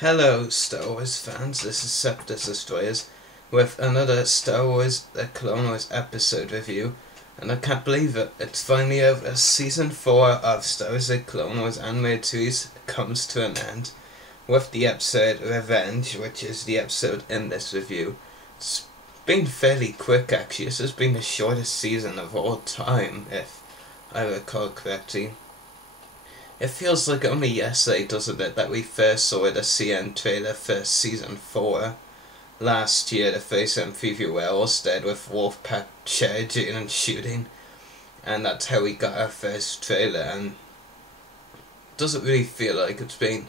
Hello Star Wars fans, this is Septus Destroyers with another Star Wars The Clone Wars episode review, and I can't believe it, it's finally over. Season 4 of Star Wars The Clone Wars animated series comes to an end with the episode Revenge, which is the episode in this review. It's been fairly quick actually. This has been the shortest season of all time, if I recall correctly. It feels like only yesterday, doesn't it, that we first saw the CN trailer for Season 4. Last year, the first preview where all started with Wolfpack charging and shooting. And that's how we got our first trailer, and it doesn't really feel like it's been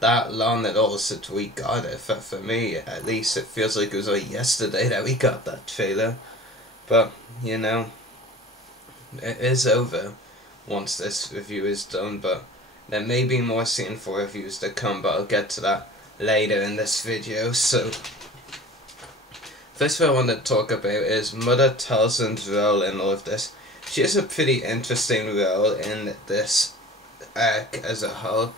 that long at all since we got it. For me, at least, it feels like it was like yesterday that we got that trailer. But, you know, it is over once this review is done, but there may be more Season 4 reviews to come, but I'll get to that later in this video. So, first thing I want to talk about is Mother Talzin's role in all of this. She has a pretty interesting role in this arc as a whole,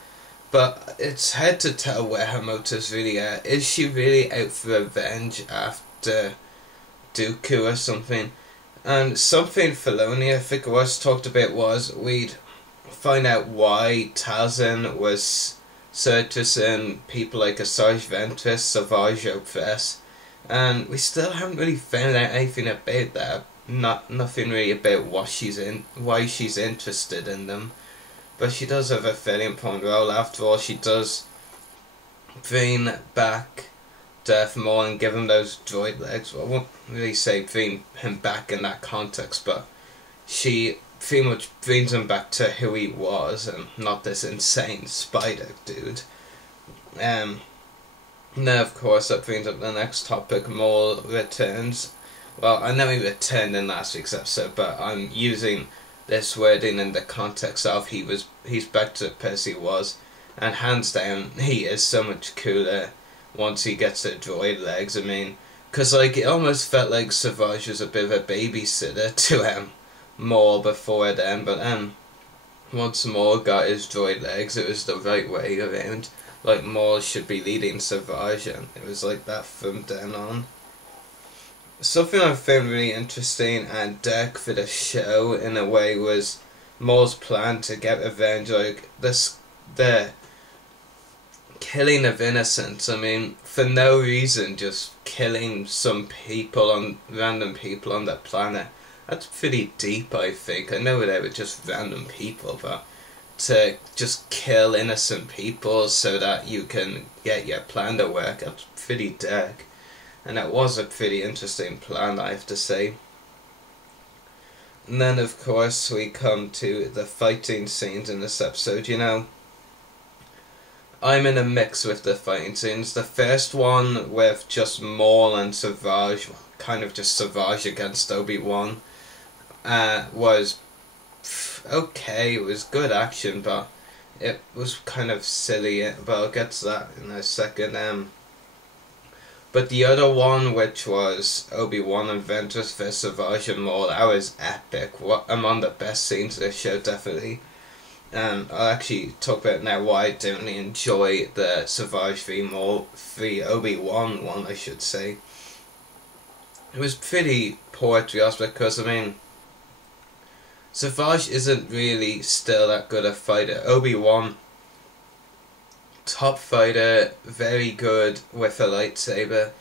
but it's hard to tell where her motives really are. Is she really out for revenge after Dooku or something? And something Filoni, I think it was, talked about was we'd find out why Talzin was searching people like Asajj Ventress, Savage Opress, and we still haven't really found out anything about that. Nothing really about why she's interested in them. But she does have a fairly important role. After all, she does bring back Darth Maul and give him those droid legs. Well, I won't really say bring him back in that context, but she pretty much brings him back to who he was and not this insane spider dude. Now, of course, that brings up the next topic. Maul returns. Well, I know he returned in last week's episode, but I'm using this wording in the context of he's back to the person he was, and hands down, he is so much cooler once he gets the droid legs. I mean, because like, it almost felt like Savage was a bit of a babysitter to Maul before then, but once Maul got his droid legs, it was the right way around. Like, Maul should be leading Savage, and it was like that from then on. Something I found really interesting and dark for the show, in a way, was Maul's plan to get revenge. Like, the killing of innocents. I mean, for no reason, just killing some people random people on that planet. That's pretty deep, I think. I know they were just random people, but to just kill innocent people so that you can get your plan to work, that's pretty dark. And that was a pretty interesting plan, I have to say. And then, of course, we come to the fighting scenes in this episode. You know, I'm in a mix with the fighting scenes. The first one with just Maul and Savage, kind of just Savage against Obi-Wan, was okay. It was good action, but it was kind of silly. But I'll get to that in a second. But the other one, which was Obi-Wan and Ventress vs Savage and Maul, that was epic. Among the best scenes of the show, definitely. And I'll actually talk about now why I didn't really enjoy the Savage v Maul v Obi-Wan one, I should say. It was pretty poor, to be honest, because, I mean, Savage isn't really still that good a fighter. Obi-Wan, top fighter, very good with a lightsaber.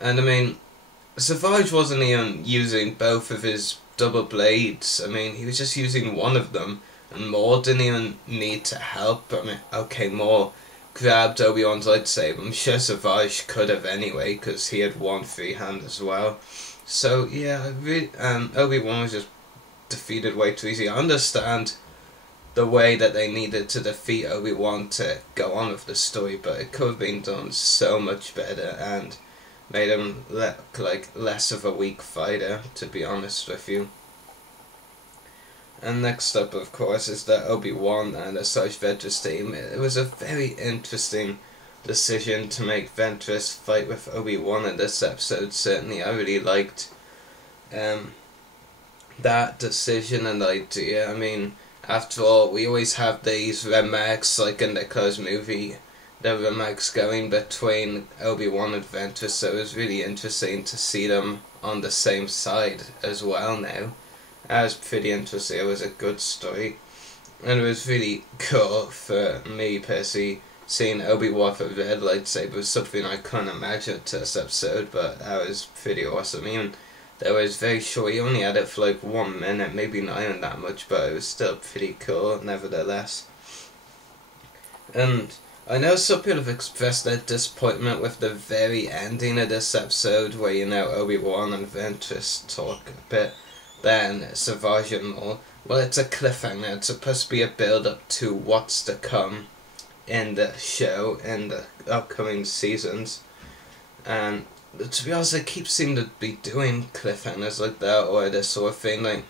And, I mean, Savage wasn't even using both of his double blades. I mean, he was just using one of them. And Maul didn't even need to help. I mean, okay, Maul grabbed Obi-Wan's lightsaber. I'm sure Savage could have anyway, because he had one free hand as well. So, yeah, Obi-Wan was just defeated way too easy. I understand the way that they needed to defeat Obi-Wan to go on with the story, but it could have been done so much better and made him look like less of a weak fighter, to be honest with you. And next up, of course, is the Obi-Wan and Asajj Ventress team. It was a very interesting decision to make Ventress fight with Obi-Wan in this episode. Certainly, I really liked that decision and idea. I mean, after all, we always have these remarks, like in the Close movie, the remarks going between Obi-Wan and Ventress, so it was really interesting to see them on the same side as well now. That was pretty interesting. It was a good story, and it was really cool for me personally. Seeing Obi-Wan with a red lightsaber was something I couldn't imagine to this episode, but that was pretty awesome. Even though it was very short, he only had it for like 1 minute, maybe not even that much, but it was still pretty cool nevertheless. And I know some people have expressed their disappointment with the very ending of this episode, where Obi-Wan and Ventress talk a bit, then Savage and more. Well, it's a cliffhanger. It's supposed to be a build-up to what's to come in the show in the upcoming seasons, and to be honest, they keep seeming to be doing cliffhangers like that, or this sort of thing. Like,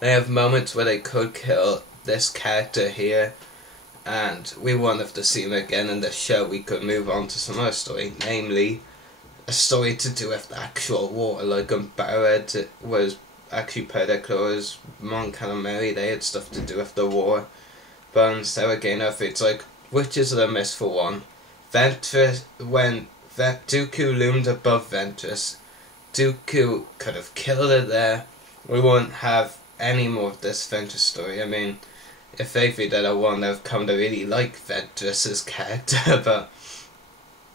they have moments where they could kill this character here, and we won't have to see him again in the show. We could move on to some other story, namely a story to do with the actual war. Like on Barad was actually Pediclo's Mon Calamari, they had stuff to do with the war. But instead again, it's like, which is the miss for one? Ventress, when Dooku loomed above Ventress, Dooku could have killed her there. We wouldn't have any more of this Ventress story. I mean, if they did that, I wouldn't have come to really like Ventress's character, but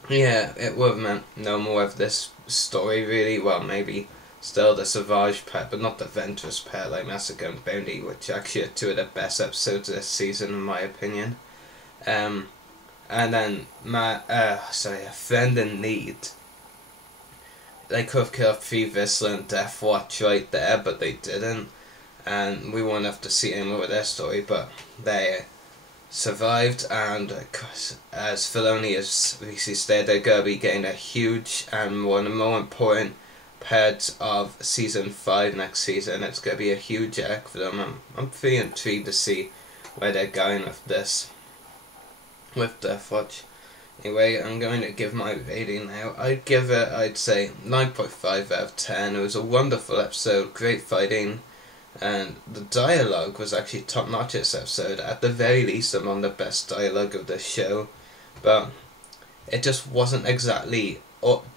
yeah, it would have meant no more of this story really. Well, maybe still the Savage part, but not the Ventress part, like Massacre and Bounty, which actually are two of the best episodes of this season, in my opinion. And then A Friend in Need. They could have killed Free Vizsla and Death Watch right there, but they didn't. And we won't have to see any more of their story, but they survived, and as Filoni has recently stated, they're going to be getting a huge and one of the more important parts of season 5 next season. It's going to be a huge arc for them. I'm pretty intrigued to see where they're going with this, with Death Watch. Anyway, I'm going to give my rating now. I'd give it, I'd say, 9.5 out of 10. It was a wonderful episode, great fighting, and the dialogue was actually top notch this episode. At the very least, among the best dialogue of the show, but it just wasn't exactly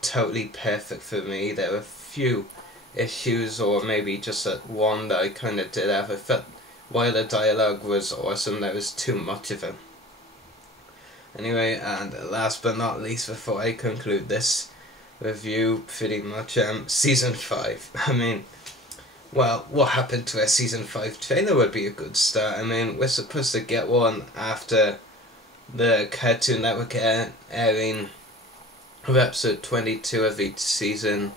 totally perfect for me. There were a few issues, or maybe just that one that I kind of did have. I felt while the dialogue was awesome, there was too much of it. Anyway, and last but not least, before I conclude this review, pretty much, season 5. I mean, well, what happened to a season 5 trailer would be a good start. I mean, we're supposed to get one after the Cartoon Network airing of episode 22 of each season.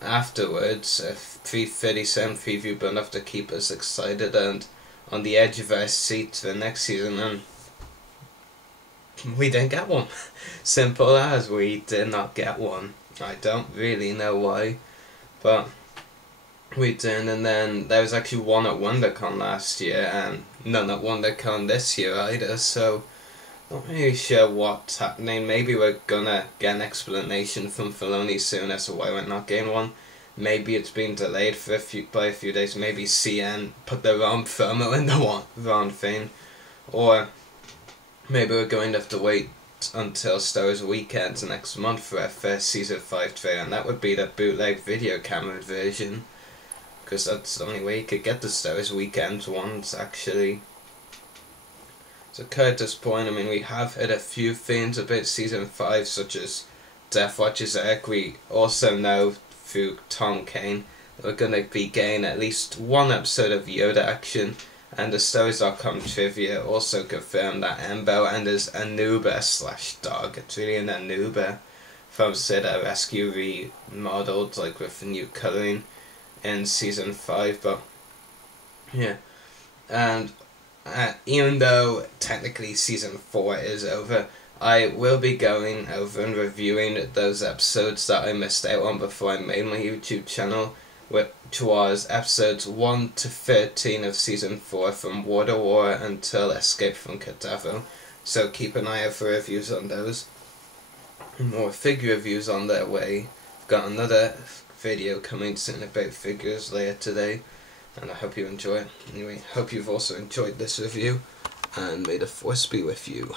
Afterwards, a 3:37 preview, but enough to keep us excited and on the edge of our seat for the next season, and we didn't get one. Simple as, we did not get one. I don't really know why, but we didn't. And then there was actually one at WonderCon last year, and none at WonderCon this year either, so not really sure what's happening. Maybe we're gonna get an explanation from Filoni soon as to why we're not getting one. Maybe it's been delayed for by a few days. Maybe CN put the wrong promo in the wrong thing, or maybe we're going to have to wait until Star Wars Weekends next month for our first season 5 trailer, and that would be the bootleg video camera version, because that's the only way you could get the Star Wars Weekends ones actually. So at this point, I mean, we have heard a few things about season 5, such as Death Watch's arc. We also know through Tom Kane that we're going to be getting at least one episode of Yoda action, and the Stories.com trivia also confirmed that Embo and his Anuba / dog, it's really an Anuba, from Sida Rescue remodeled, like with new colouring in season 5, but yeah. And even though technically season 4 is over, I will be going over and reviewing those episodes that I missed out on before I made my YouTube channel, which was episodes 1 to 13 of season 4, from Water War until Escape from Cadaver. So keep an eye out for reviews on those. More figure reviews on their way. I've got another video coming soon about figures later today, and I hope you enjoy it. Anyway, hope you've also enjoyed this review, and may the Force be with you.